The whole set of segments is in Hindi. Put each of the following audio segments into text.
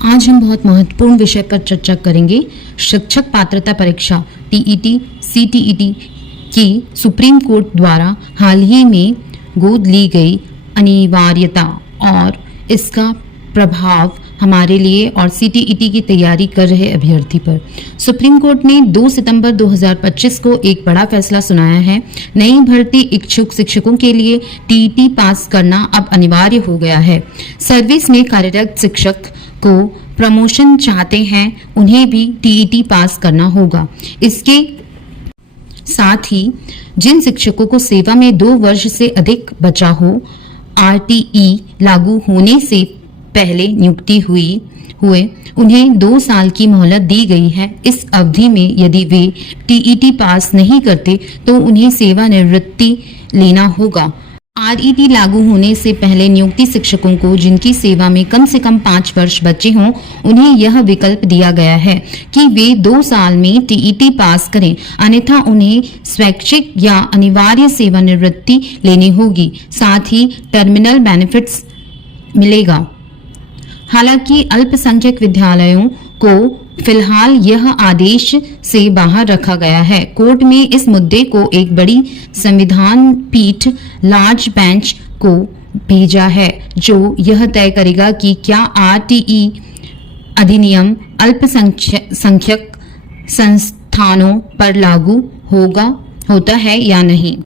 आज हम बहुत महत्वपूर्ण विषय पर चर्चा करेंगे। शिक्षक पात्रता परीक्षा टीईटी सीटीईटी की सुप्रीम कोर्ट द्वारा हाल ही में गोद ली गई अनिवार्यता और इसका प्रभाव हमारे लिए और सीटीईटी की तैयारी कर रहे अभ्यर्थी पर। सुप्रीम कोर्ट ने 2 सितंबर 2025 को एक बड़ा फैसला सुनाया है। नई भर्ती इच्छुक शिक्षकों के लिए टीईटी पास करना अब अनिवार्य हो गया है। सर्विस में कार्यरत शिक्षक को प्रमोशन चाहते हैं उन्हें भी टीईटी पास करना होगा। इसके साथ ही जिन शिक्षकों को सेवा में 2 वर्ष से अधिक बचा हो, आरटीई लागू होने से पहले नियुक्ति हुए उन्हें 2 साल की मोहलत दी गई है। इस अवधि में यदि वे टीईटी पास नहीं करते तो उन्हें सेवानिवृत्ति लेना होगा। आरईटी लागू होने से पहले नियुक्ति शिक्षकों को जिनकी सेवा में कम से कम 5 वर्ष बचे हों, उन्हें यह विकल्प दिया गया है कि वे 2 साल में टीईटी पास करें, अन्यथा उन्हें स्वैच्छिक या अनिवार्य सेवानिवृत्ति लेनी होगी। साथ ही टर्मिनल बेनिफिट्स मिलेगा। हालांकि अल्पसंख्यक विद्यालयों को फिलहाल यह आदेश से बाहर रखा गया है। कोर्ट में इस मुद्दे को एक बड़ी संविधान पीठ लार्ज बेंच को भेजा है, जो यह तय करेगा कि क्या आरटीई अधिनियम अल्पसंख्यक संस्थानों पर लागू होता है या नहीं।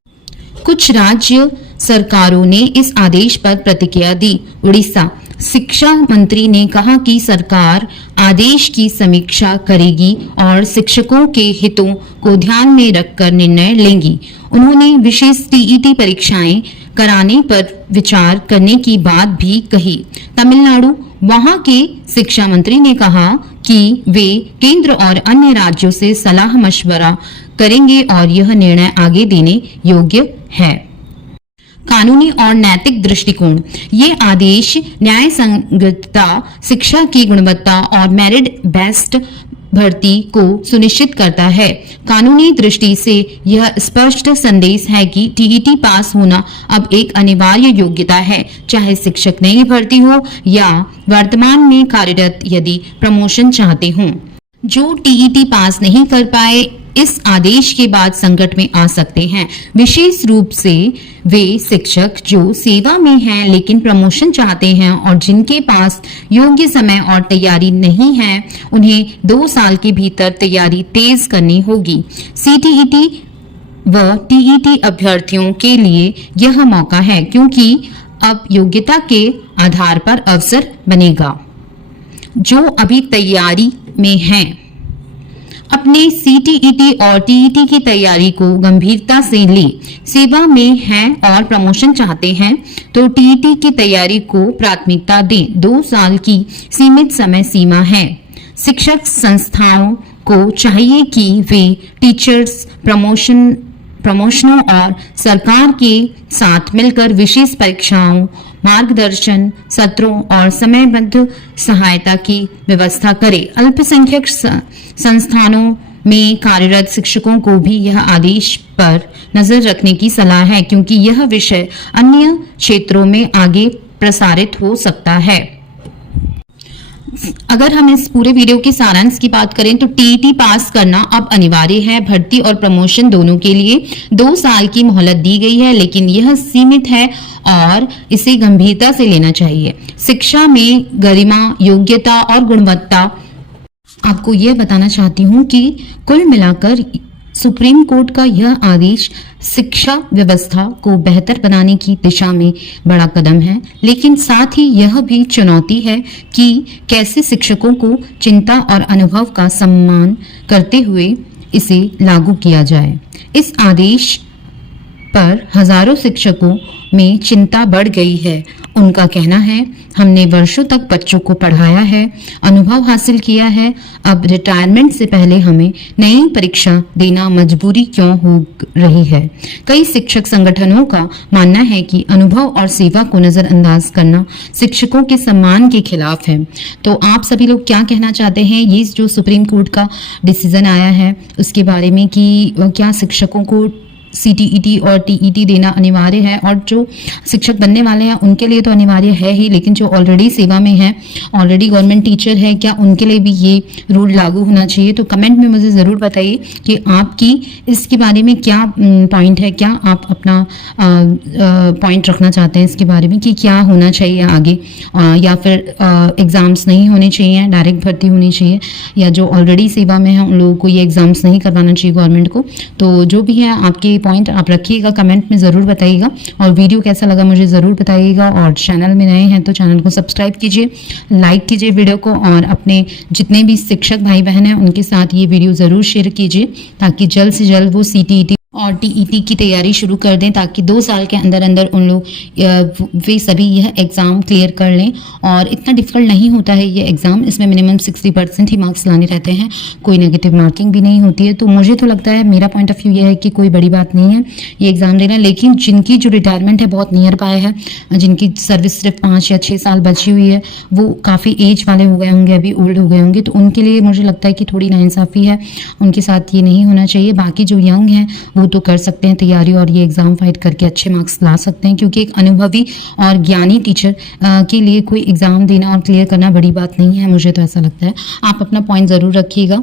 कुछ राज्य सरकारों ने इस आदेश पर प्रतिक्रिया दी। उड़ीसा शिक्षा मंत्री ने कहा कि सरकार आदेश की समीक्षा करेगी और शिक्षकों के हितों को ध्यान में रखकर निर्णय लेंगी। उन्होंने विशेष टीईटी परीक्षाएं कराने पर विचार करने की बात भी कही। तमिलनाडु वहां के शिक्षा मंत्री ने कहा कि वे केंद्र और अन्य राज्यों से सलाह मशवरा करेंगे और यह निर्णय आगे देने योग्य है। कानूनी और नैतिक दृष्टिकोण। ये आदेश न्याय संगतता, शिक्षा की गुणवत्ता और मेरिट बेस्ड भर्ती को सुनिश्चित करता है। कानूनी दृष्टि से यह स्पष्ट संदेश है कि टीईटी पास होना अब एक अनिवार्य योग्यता है, चाहे शिक्षक नई भर्ती हो या वर्तमान में कार्यरत यदि प्रमोशन चाहते हों। जो टीईटी पास नहीं कर पाए इस आदेश के बाद संकट में आ सकते हैं, विशेष रूप से वे शिक्षक जो सेवा में हैं लेकिन प्रमोशन चाहते हैं और जिनके पास योग्य समय और तैयारी नहीं है। उन्हें 2 साल के भीतर तैयारी तेज करनी होगी। सीटीईटी व टीईटी अभ्यर्थियों के लिए यह मौका है, क्योंकि अब योग्यता के आधार पर अवसर बनेगा। जो अभी तैयारी में हैं, अपने सीटीईटी और टीईटी की तैयारी को गंभीरता से लें। सेवा में हैं और प्रमोशन चाहते हैं तो टीईटी की तैयारी को प्राथमिकता दें। 2 साल की सीमित समय सीमा है। शिक्षक संस्थाओं को चाहिए कि वे टीचर्स प्रमोशनों और सरकार के साथ मिलकर विशेष परीक्षाओं, मार्गदर्शन सत्रों और समयबद्ध सहायता की व्यवस्था करें। अल्पसंख्यक संस्थानों में कार्यरत शिक्षकों को भी यह आदेश पर नजर रखने की सलाह है, क्योंकि यह विषय अन्य क्षेत्रों में आगे प्रसारित हो सकता है। अगर हम इस पूरे वीडियो की सारांश की बात करें तो टीईटी पास करना अब अनिवार्य है। भर्ती और प्रमोशन दोनों के लिए 2 साल की मोहलत दी गई है, लेकिन यह सीमित है और इसे गंभीरता से लेना चाहिए। शिक्षा में गरिमा, योग्यता और गुणवत्ता। आपको यह बताना चाहती हूँ कि कुल मिलाकर सुप्रीम कोर्ट का यह आदेश शिक्षा व्यवस्था को बेहतर बनाने की दिशा में बड़ा कदम है, लेकिन साथ ही यह भी चुनौती है कि कैसे शिक्षकों को चिंता और अनुभव का सम्मान करते हुए इसे लागू किया जाए। इस आदेश पर हजारों शिक्षकों में चिंता बढ़ गई है। उनका कहना है, हमने वर्षों तक बच्चों को पढ़ाया है, अनुभव हासिल किया है, अब रिटायरमेंट से पहले हमें नई परीक्षा देना मजबूरी क्यों हो रही है। कई शिक्षक संगठनों का मानना है कि अनुभव और सेवा को नजरअंदाज करना शिक्षकों के सम्मान के खिलाफ है। तो आप सभी लोग क्या कहना चाहते हैं? ये जो सुप्रीम कोर्ट का डिसीजन आया है उसके बारे में कि क्या शिक्षकों को CTET और TET देना अनिवार्य है, और जो शिक्षक बनने वाले हैं उनके लिए तो अनिवार्य है ही, लेकिन जो ऑलरेडी सेवा में है, ऑलरेडी गवर्नमेंट टीचर है, क्या उनके लिए भी ये रूल लागू होना चाहिए? तो कमेंट में मुझे ज़रूर बताइए कि आपकी इसके बारे में क्या पॉइंट है, क्या आप अपना पॉइंट रखना चाहते हैं इसके बारे में कि क्या होना चाहिए आगे, या फिर एग्ज़ाम्स नहीं होने चाहिए, डायरेक्ट भर्ती होनी चाहिए, या जो ऑलरेडी सेवा में है उन लोगों को ये एग्ज़ाम्स नहीं करवाना चाहिए गवर्नमेंट को। तो जो भी है आपके पॉइंट आप रखिएगा, कमेंट में ज़रूर बताइएगा, और वीडियो कैसा लगा मुझे ज़रूर बताइएगा। और चैनल में नए हैं तो चैनल को सब्सक्राइब कीजिए, लाइक कीजिए वीडियो को, और अपने जितने भी शिक्षक भाई बहन हैं उनके साथ ये वीडियो ज़रूर शेयर कीजिए, ताकि जल्द से जल्द वो CTET और TET की तैयारी शुरू कर दें, ताकि 2 साल के अंदर अंदर उन लोग वे सभी यह एग्ज़ाम क्लियर कर लें। और इतना डिफ़िकल्ट नहीं होता है ये एग्ज़ाम, इसमें मिनिमम 60% ही मार्क्स लाने रहते हैं, कोई नेगेटिव मार्किंग भी नहीं होती है। तो मुझे तो लगता है, मेरा पॉइंट ऑफ व्यू ये है कि कोई बड़ी बात नहीं है ये एग्ज़ाम देना। लेकिन जिनकी जो रिटायरमेंट है बहुत नियर बाय है, जिनकी सर्विस सिर्फ 5 या 6 साल बची हुई है, वो काफ़ी एज वाले हो गए होंगे, अभी ओल्ड हो गए होंगे, तो उनके लिए मुझे लगता है कि थोड़ी नाइंसाफ़ी है, उनके साथ ये नहीं होना चाहिए। बाकी जो यंग हैं वो तो कर सकते हैं तैयारी, और ये एग्ज़ाम फाइट करके अच्छे मार्क्स ला सकते हैं, क्योंकि एक अनुभवी और ज्ञानी टीचर के लिए कोई एग्ज़ाम देना और क्लियर करना बड़ी बात नहीं है, मुझे तो ऐसा लगता है। आप अपना पॉइंट ज़रूर रखिएगा।